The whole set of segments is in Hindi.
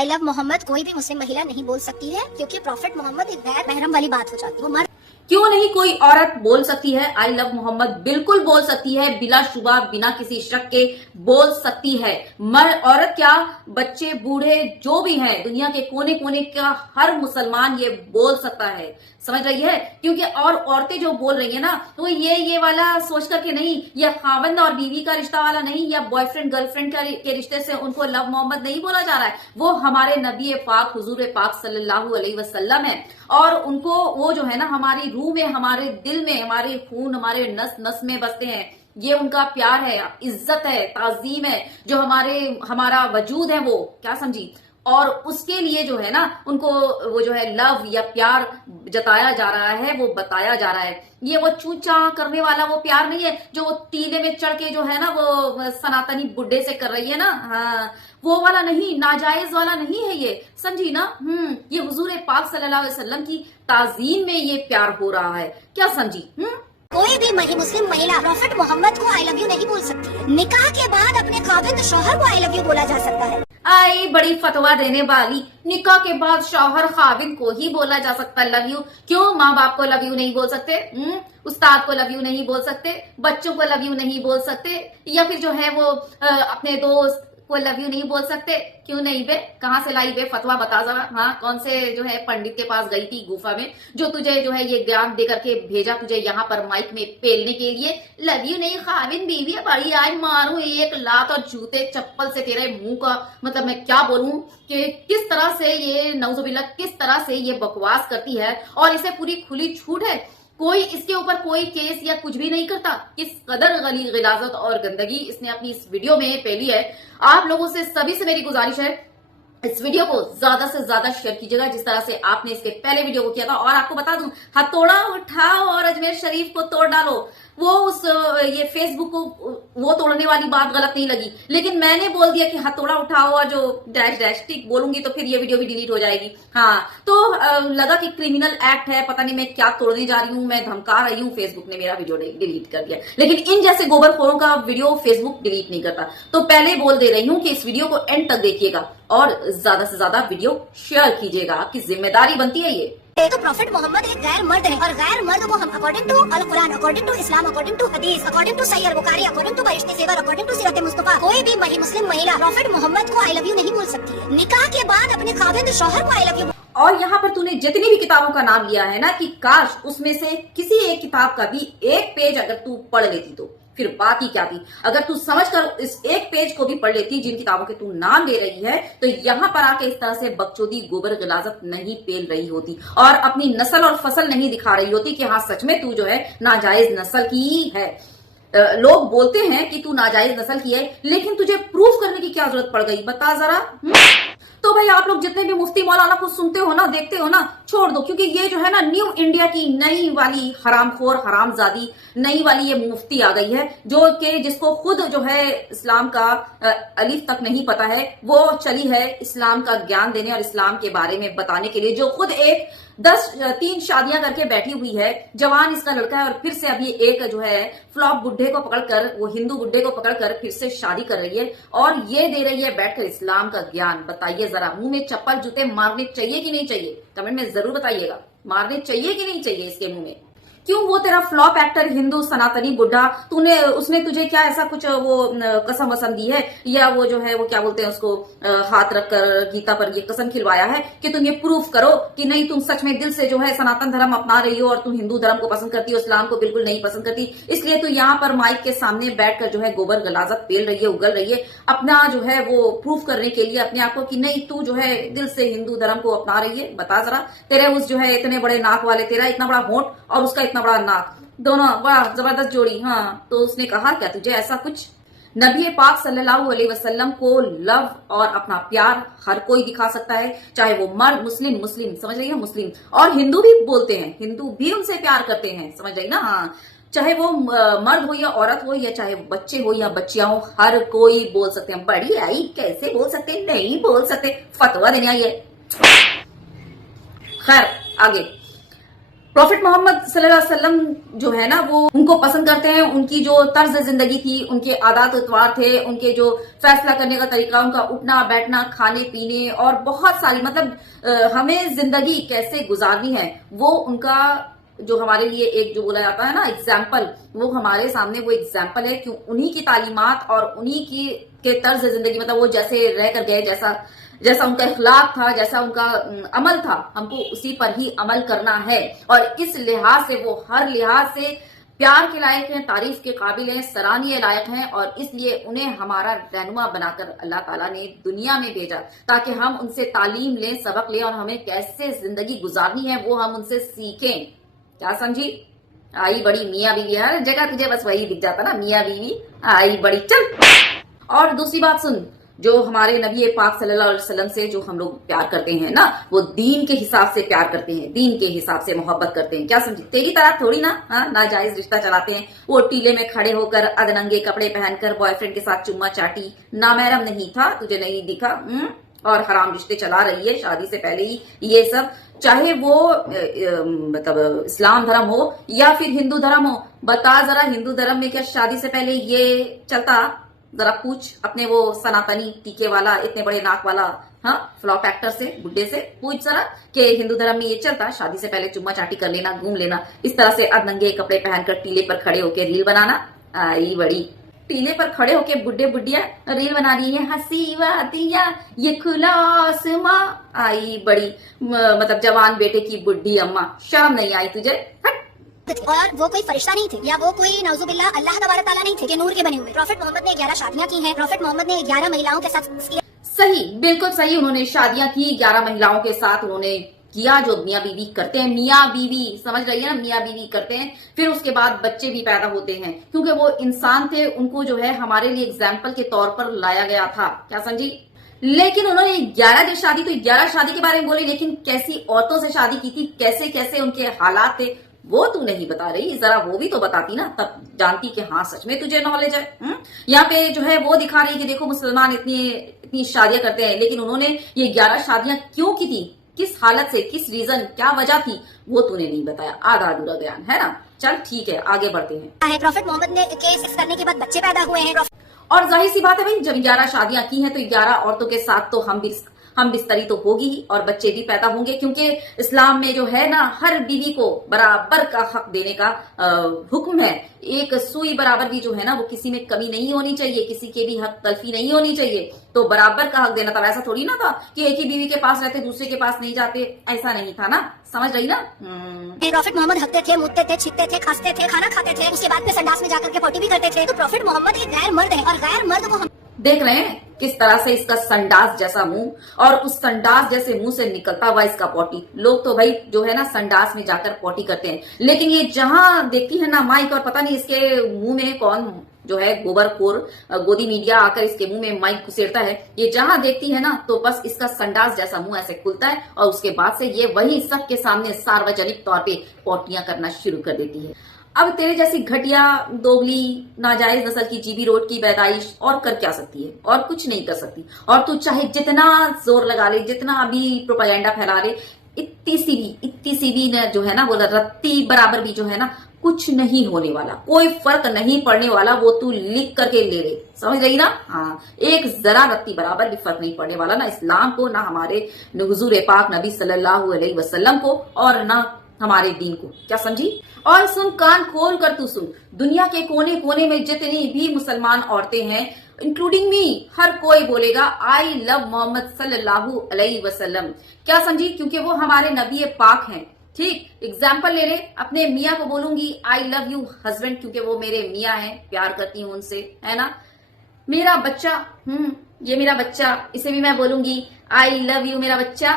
आई लव मोहम्मद कोई भी मुस्लिम महिला नहीं बोल सकती है, क्योंकि प्रॉफिट मोहम्मद एक गैर महरम वाली बात हो जाती है। वो क्यों नहीं कोई औरत बोल सकती है आई लव मोहम्मद? बिल्कुल बोल सकती है, बिला शुबा बिना किसी शक के बोल सकती है। औरत क्या, बच्चे बूढ़े जो भी हैं, दुनिया के कोने कोने का हर मुसलमान ये बोल सकता है। समझ रही है? क्योंकि और औरतें जो बोल रही है ना, तो ये वाला सोच करके नहीं, या खावंद और बीवी का रिश्ता वाला नहीं, या बॉयफ्रेंड गर्लफ्रेंड के रिश्ते से उनको लव मोहम्मद नहीं बोला जा रहा है। वो हमारे नबी पाक हुजूर पाक सल्लल्लाहु अलैहि वसल्लम है, और उनको वो जो है ना हमारी रूह में, हमारे दिल में, हमारे खून, हमारे नस नस में बसते हैं। ये उनका प्यार है, इज्जत है, ताजीम है, जो हमारा वजूद है, वो क्या समझी। और उसके लिए जो है ना उनको वो जो है लव या प्यार जताया जा रहा है, वो बताया जा रहा है। ये वो चूचा करने वाला वो प्यार नहीं है जो वो टीले में चढ़ के जो है ना वो सनातनी बुड्ढे से कर रही है ना। हाँ, वो वाला नहीं, नाजायज वाला नहीं है ये, समझी ना। ये हुजूर पाक सल्लल्लाहु अलैहि वसल्लम की ताजीम में ये प्यार हो रहा है, क्या समझी। कोई भी मुस्लिम महिला प्रॉफिट मोहम्मद को आई लव यू नहीं बोल सकती है। निकाह के बाद अपने खाविंद शौहर को आई लव यू बोला जा सकता है। आई बड़ी फतवा देने वाली, निकाह के बाद शौहर खाविंद को ही बोला जा सकता लव यू। क्यों माँ बाप को लव यू नहीं बोल सकते? उस्ताद को लव यू नहीं बोल सकते? बच्चों को लव यू नहीं बोल सकते? या फिर जो है वो अपने दोस्त को लव यू नहीं बोल सकते? क्यों नहीं बे? कहाँ से लाई बे फतवा, बता जरा। हाँ, कौन से जो है पंडित के पास गई थी गुफा में, जो तुझे जो है ये ज्ञान दे करके भेजा तुझे यहाँ पर माइक में पेलने के लिए? लव यू नहीं, खाविन बीवी बड़ी आई मारू एक लात और जूते चप्पल से तेरे मुंह का। मतलब मैं क्या बोलूं कि किस तरह से ये नौजुबिल्ला, किस तरह से ये बकवास करती है, और इसे पूरी खुली छूट है। कोई इसके ऊपर कोई केस या कुछ भी नहीं करता। किस कदर गिलाजत और गंदगी इसने अपनी इस वीडियो में फैली है। आप लोगों से सभी से मेरी गुजारिश है, इस वीडियो को ज्यादा से ज्यादा शेयर कीजिएगा, जिस तरह से आपने इसके पहले वीडियो को किया था। और आपको बता दूं, हथौड़ा उठाओ और अजमेर शरीफ को तोड़ डालो, वो उस ये फेसबुक को वो तोड़ने वाली बात गलत नहीं लगी, लेकिन मैंने बोल दिया कि हथौड़ा उठाओ और जो डैश डैश ठीक बोलूंगी तो फिर ये वीडियो भी डिलीट हो जाएगी। हाँ, तो लगा कि क्रिमिनल एक्ट है, पता नहीं मैं क्या तोड़ने जा रही हूँ, मैं धमका रही हूँ, फेसबुक ने मेरा वीडियो डिलीट कर दिया। लेकिन इन जैसे गोबरखोरों का वीडियो फेसबुक डिलीट नहीं करता। तो पहले बोल दे रही हूँ कि इस वीडियो को एंड तक देखिएगा और ज्यादा से ज्यादा वीडियो शेयर कीजिएगा, आपकी जिम्मेदारी बनती है ये। तो प्रॉफिट मोहम्मद एक गैर मर्द है, और गैर मर्द को हम according to Al Quran, according to Islam, according to hadith, according to Sahih Bukhari, according to Bahishti Zewar, according to Seerat Mustafa, कोई भी मुस्लिम महिला प्रॉफिट मोहम्मद को आई लव यू नहीं बोल सकती है। निकाह के बाद अपने खाविंद शौहर को आई लव यू। और यहाँ पर तूने जितनी भी किताबों का नाम लिया है ना, कि काश उसमें से किसी एक किताब का भी एक पेज अगर तू पढ़ लेती तो फिर बात ही क्या थी। अगर तू समझकर इस एक पेज को भी पढ़ लेती जिन किताबों के तू नाम ले रही है, तो यहाँ पर आके इस तरह से बकचोदी गोबर गिलाजत नहीं पेल रही होती और अपनी नस्ल और फसल नहीं दिखा रही होती कि हाँ सच में तू जो है नाजायज नस्ल की है। लोग बोलते हैं कि तू नाजायज नस्ल की है, लेकिन तुझे प्रूफ करने की क्या जरूरत पड़ गई, बता जरा। तो भाई आप लोग जितने भी मुफ्ती मौलाना को सुनते हो ना, देखते हो ना, छोड़ दो, क्योंकि ये जो है ना न्यू इंडिया की नई वाली हरामखोर हरामजादी नई वाली ये मुफ्ती आ गई है, जो कि जिसको खुद जो है इस्लाम का अलीफ तक नहीं पता है। वो चली है इस्लाम का ज्ञान देने और इस्लाम के बारे में बताने के लिए, जो खुद एक 3 शादियां करके बैठी हुई है। जवान इसका लड़का है, और फिर से अभी एक जो है फ्लॉप बुड्ढे को पकड़कर, वो हिंदू बुड्ढे को पकड़कर फिर से शादी कर रही है, और ये दे रही है बैठकर इस्लाम का ज्ञान। बताइए जरा, मुंह में चप्पल जूते मारने चाहिए कि नहीं चाहिए? कमेंट में जरूर बताइएगा, मारने चाहिए कि नहीं चाहिए इसके मुंह में। क्यों वो तेरा फ्लॉप एक्टर हिंदू सनातनी बुड्ढा, उसने तुझे क्या ऐसा कुछ वो कसम वसम दी है, या वो जो है वो क्या बोलते हैं उसको, हाथ रखकर गीता पर ये कसम खिलवाया है कि तुम ये प्रूफ करो कि नहीं तुम सच में दिल से जो है सनातन धर्म अपना रही हो और तुम हिंदू धर्म को पसंद करती हो, इस्लाम को बिल्कुल नहीं पसंद करती। इसलिए तू यहाँ पर माइक के सामने बैठकर जो है गोबर गलाजत पेल रही है, उगल रही है, अपना जो है वो प्रूफ करने के लिए अपने आप को कि नहीं तू जो है दिल से हिंदू धर्म को अपना रही है। बता जरा, तेरे उस जो है इतने बड़े नाक वाले, तेरा इतना बड़ा होंठ और उसका इतना बड़ा नाक, दोनों बड़ा जबरदस्त जोड़ी। हाँ, तो उसने कहा क्या तुझे ऐसा कुछ? नबी पाक सल्लल्लाहु अलैहि वसल्लम को लव और अपना प्यार हर कोई दिखा सकता है, चाहे वो मर्द, मुस्लिम समझ रही है, मुस्लिम और हिंदू भी बोलते हैं, हिंदू भी उनसे प्यार करते हैं, समझ रही ना। हाँ, चाहे वो मर्द हो या औरत हो, या चाहे बच्चे हो या बच्चियां हो, हर कोई बोल सकते हैं। बड़ी आई कैसे बोल सकते? नहीं बोल सकते, फतवा देने आई है। खैर आगे, प्रॉफिट मोहम्मद सल्लल्लाहु अलैहि वसल्लम जो है ना वो उनको पसंद करते हैं। उनकी जो तर्ज जिंदगी थी, उनके आदात उतवार थे, उनके जो फैसला करने का तरीका, उनका उठना बैठना, खाने पीने और बहुत सारी मतलब हमें जिंदगी कैसे गुजारनी है वो उनका जो हमारे लिए एक जो बोला जाता है ना एग्जाम्पल, वो हमारे सामने वो एग्जाम्पल है। क्यों उन्हीं की तालीमात और उन्हीं की के तर्ज जिंदगी मतलब वो जैसे रह कर गए, जैसा उनका इखलाक था, जैसा उनका अमल था, हमको उसी पर ही अमल करना है। और इस लिहाज से वो हर लिहाज से प्यार के लायक हैं, तारीफ के काबिल हैं, सराहनीय लायक हैं और इसलिए उन्हें हमारा रहनुमा बनाकर अल्लाह ताला ने दुनिया में भेजा ताकि हम उनसे तालीम लें, सबक लें और हमें कैसे जिंदगी गुजारनी है वो हम उनसे सीखें। क्या समझी? आई बड़ी मियाँ बीवी, हर जगह तुझे बस वही दिख जाता ना, मियाँ बीवी आई बड़ी। चल, और दूसरी बात सुन, जो हमारे नबी पाक सल्लल्लाहु अलैहि वसल्लम से जो हम लोग प्यार करते हैं ना, वो दीन के हिसाब से प्यार करते हैं, दीन के हिसाब से मोहब्बत करते हैं। क्या समझी? तेरी तरह थोड़ी ना नाजायज रिश्ता चलाते हैं। वो टीले में खड़े होकर अधनंगे कपड़े पहनकर बॉयफ्रेंड के साथ चुम्मा चाटी, नामहरम नहीं था, तुझे नहीं दिखा, और हराम रिश्ते चला रही है शादी से पहले ही। ये सब चाहे वो मतलब इस्लाम धर्म हो या फिर हिंदू धर्म हो। बता जरा, हिंदू धर्म में क्या शादी से पहले ये चलता? जरा पूछ अपने वो सनातनी टीके वाला, इतने बड़े नाक वाला फ्लॉप एक्टर से, बुड्ढे से पूछ जरा कि हिंदू धर्म में ये चलता शादी से पहले चुम्मा चाटी कर लेना, घूम लेना, इस तरह से अधनंगे कपड़े पहनकर टीले पर खड़े होकर रील बनाना। आई बड़ी, टीले पर खड़े होके बुड्ढे बुड्ढिया रील बना रही है, हंसी वादिया ये खुला आसमां। आई बड़ी मतलब जवान बेटे की बुड्ढी अम्मा, शर्म नहीं आई तुझे? और वो कोई फरिश्ता नहीं थे या वो कोई नौजुबिल्ला अल्लाह तबारक ताला नहीं थे कि नूर के बने हुए। प्रॉफिट मोहम्मद ने 11 शादियां की हैं। प्रॉफिट मोहम्मद ने 11 महिलाओं के साथ किया। सही, बिल्कुल सही, उन्होंने शादियां की 11 महिलाओं के साथ उन्होंने किया जो मियाँ बीवी करते हैं। मियाँ बीवी, समझ रही है ना, मियाँ बीवी करते हैं। फिर उसके बाद बच्चे भी पैदा होते हैं क्योंकि वो इंसान थे, उनको जो है हमारे लिए एग्जाम्पल के तौर पर लाया गया था। क्या समझी? लेकिन उन्होंने 11 जो शादी, तो 11 शादी के बारे में बोली, लेकिन कैसी औरतों से शादी की थी, कैसे कैसे उनके हालात थे, वो तू नहीं बता रही। जरा वो भी तो बताती ना, तब जानती कि हाँ सच में तुझे नॉलेज है। यहाँ पे जो है वो दिखा रही है कि देखो मुसलमान इतनी शादियां करते हैं, लेकिन उन्होंने ये 11 शादियां क्यों की थी, किस हालत से, किस रीजन, क्या वजह थी, वो तूने नहीं बताया। आधा अधूरा बयान है ना। चल ठीक है, आगे बढ़ते हैं। प्रॉफिट मोहम्मद ने केस करने के बाद बच्चे पैदा हुए हैं। और जाहिर सी बात है भाई, जब 11 शादियां की हैं तो 11 औरतों के साथ तो हम बिस्तरी तो होगी ही और बच्चे भी पैदा होंगे, क्योंकि इस्लाम में जो है ना हर बीवी को बराबर का हक देने का हुक्म है। एक सुई बराबर भी जो है ना वो किसी में कमी नहीं होनी चाहिए, किसी के भी हक तलफी नहीं होनी चाहिए, तो बराबर का हक देना था। वैसा थोड़ी ना था कि एक ही बीवी के पास रहते दूसरे के पास नहीं जाते, ऐसा नहीं था ना, समझ रही ना। प्रॉफिट मोहम्मद हकते थे, मुतते थे, छिपते थे, खांसते थे, खाना खाते थे, उसके बाद में संडास में जाकर के पोटी भी करते थे। तो प्रॉफिट मोहम्मद एक गैर मर्द है और गैर मर्द को हम देख रहे हैं किस तरह से इसका संडास जैसा मुंह और उस संडास जैसे मुंह से निकलता हुआ इसका पोटी। लोग तो भाई जो है ना संडास में जाकर पोटी करते हैं, लेकिन ये जहां देखती है ना माइक, और पता नहीं इसके मुंह में कौन जो है गोबरखोर गोदी मीडिया आकर इसके मुंह में माइक घुसेड़ता है, ये जहां देखती है ना तो बस इसका संडास जैसा मुंह ऐसे खुलता है और उसके बाद से ये वही सबके सामने सार्वजनिक तौर पे पोटियां करना शुरू कर देती है। अब तेरे जैसी घटिया, दोगली, नाजायज नस्ल की जीबी रोड की पैदाइश और कर क्या सकती है? और कुछ नहीं कर सकती। और तू चाहे जितना जोर लगा ले, जितना भी प्रोपेगेंडा फैला ले, इतनी सी भी जो है ना वो रत्ती बराबर भी जो है ना कुछ नहीं होने वाला, कोई फर्क नहीं पड़ने वाला। वो तू लिख करके ले ले, समझ रही ना। हाँ, एक जरा रत्ती बराबर भी फर्क नहीं पड़ने वाला, ना इस्लाम को, ना हमारे हुजूर पाक नबी सल्लल्लाहु अलैहि वसल्लम को, और ना हमारे दीन को। क्या समझी? और सुन, कान खोल कर तू सुन, दुनिया के कोने कोने में जितनी भी मुसलमान औरतें हैं, इंक्लूडिंग मी, हर कोई बोलेगा आई लव मोहम्मद सल्लल्लाहु अलैहि वसल्लम। क्या समझी? क्योंकि वो हमारे नबी पाक हैं। ठीक, एग्जाम्पल ले ले, अपने मियाँ को बोलूंगी आई लव यू हस्बैंड, क्योंकि वो मेरे मियाँ हैं, प्यार करती हूँ उनसे, है ना। मेरा बच्चा, ये मेरा बच्चा, इसे भी मैं बोलूंगी आई लव यू मेरा बच्चा।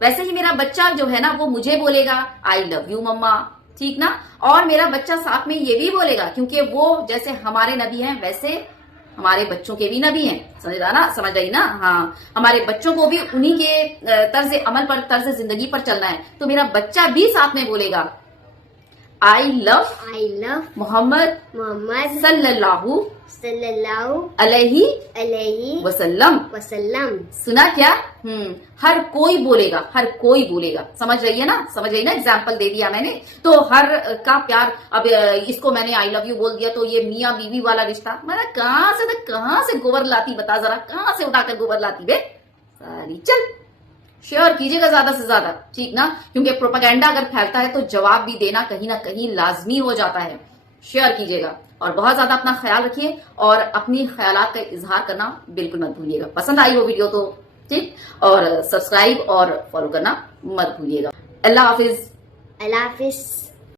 वैसे ही मेरा बच्चा जो है ना वो मुझे बोलेगा आई लव यू मम्मा, ठीक ना। और मेरा बच्चा साथ में ये भी बोलेगा, क्योंकि वो जैसे हमारे नबी हैं वैसे हमारे बच्चों के भी नबी हैं, समझ रही ना। हाँ, हमारे बच्चों को भी उन्हीं के तर्ज अमल पर, तर्ज जिंदगी पर चलना है, तो मेरा बच्चा भी साथ में बोलेगा आई लव मोहम्मद मोहम्मद सल्लल्लाहु सल्लल्लाहु अलैहि अलैहि वसल्लम। वसल्लम। सुना क्या? हर कोई बोलेगा, हर कोई बोलेगा। समझ रही है ना? समझ रही ना? एग्जाम्पल दे दिया मैंने। तो हर का प्यार, अब इसको मैंने आई लव यू बोल दिया तो ये मियाँ बीवी वाला रिश्ता, मैं कहां से गोबर लाती, बता जरा, कहां से उठाकर गोबर लाती बे सारी। चल शेयर कीजिएगा ज्यादा से ज्यादा, ठीक ना? क्योंकि प्रोपेगेंडा अगर फैलता है तो जवाब भी देना कहीं ना कहीं लाजमी हो जाता है। शेयर कीजिएगा और बहुत ज्यादा अपना ख्याल रखिए और अपनी ख्यालात का इजहार करना बिल्कुल मत भूलिएगा। पसंद आई हो वीडियो तो ठीक, और सब्सक्राइब और फॉलो करना मत भूलिएगा। अल्लाह हाफिज। अल्लाह हाफिज।